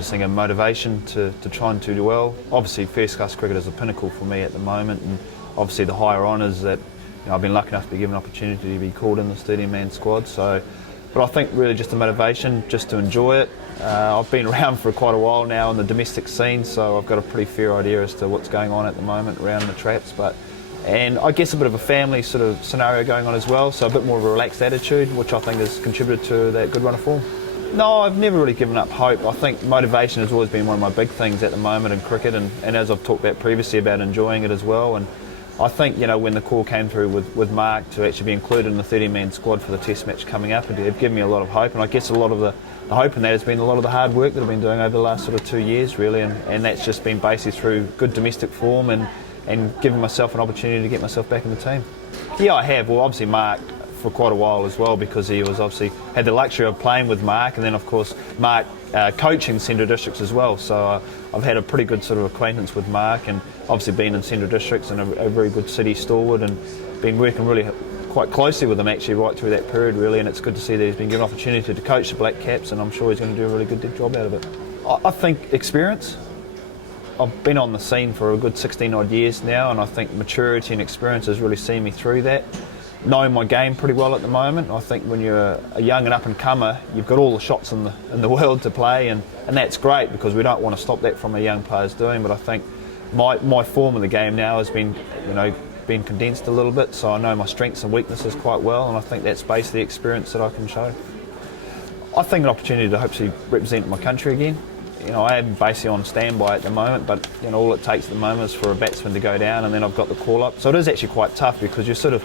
just think a motivation to try and do well. Obviously first class cricket is a pinnacle for me at the moment, and obviously the higher honours that I've been lucky enough to be given an opportunity to be called in the 13-man squad. So, but I think really just a motivation, just to enjoy it. I've been around for quite a while now in the domestic scene, so I've got a pretty fair idea as to what's going on at the moment around the traps. And I guess a bit of a family sort of scenario going on as well, so a bit more of a relaxed attitude, which I think has contributed to that good run of form. No, I've never really given up hope. I think motivation has always been one of my big things at the moment in cricket, and as I've talked about previously about enjoying it as well. And I think, when the call came through with Mark to actually be included in the 30-man squad for the test match coming up, it given me a lot of hope, and I guess a lot of the hope in that has been a lot of the hard work that I've been doing over the last sort of 2 years really, and that's just been basically through good domestic form and giving myself an opportunity to get myself back in the team. Yeah, I have. Well, obviously Mark for quite a while as well, because he was obviously had the luxury of playing with Mark, and then of course Mark coaching Central Districts as well, so I've had a pretty good sort of acquaintance with Mark, and obviously been in Central Districts and a very good city stalwart, and been working really quite closely with him actually right through that period really, and it's good to see that he's been given an opportunity to coach the Black Caps, and I'm sure he's going to do a really good job out of it. I think experience. I've been on the scene for a good 16 odd years now, and I think maturity and experience has really seen me through that. Knowing my game pretty well at the moment, I think when you're a young and up and comer, you've got all the shots in the world to play, and that's great because we don't want to stop that from a young player's doing. But I think my form of the game now has been been condensed a little bit, so I know my strengths and weaknesses quite well, and I think that's basically the experience that I can show. I think an opportunity to hopefully represent my country again. I am basically on standby at the moment, but all it takes at the moment is for a batsman to go down, and then I've got the call up. So it is actually quite tough because you're sort of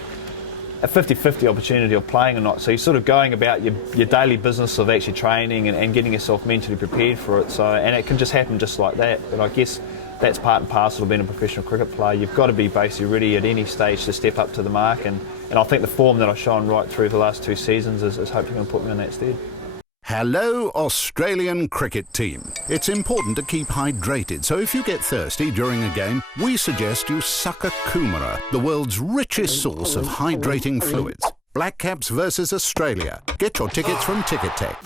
a 50-50 opportunity of playing or not. So you're sort of going about your daily business of actually training and getting yourself mentally prepared for it. And it can just happen just like that. But I guess that's part and parcel of being a professional cricket player. You've got to be basically ready at any stage to step up to the mark. And I think the form that I've shown right through the last 2 seasons is hopefully going to put me in that stead. Hello, Australian cricket team. It's important to keep hydrated, so if you get thirsty during a game, we suggest you suck a Kumara, the world's richest source of hydrating fluids. Black Caps versus Australia. Get your tickets from Ticketek.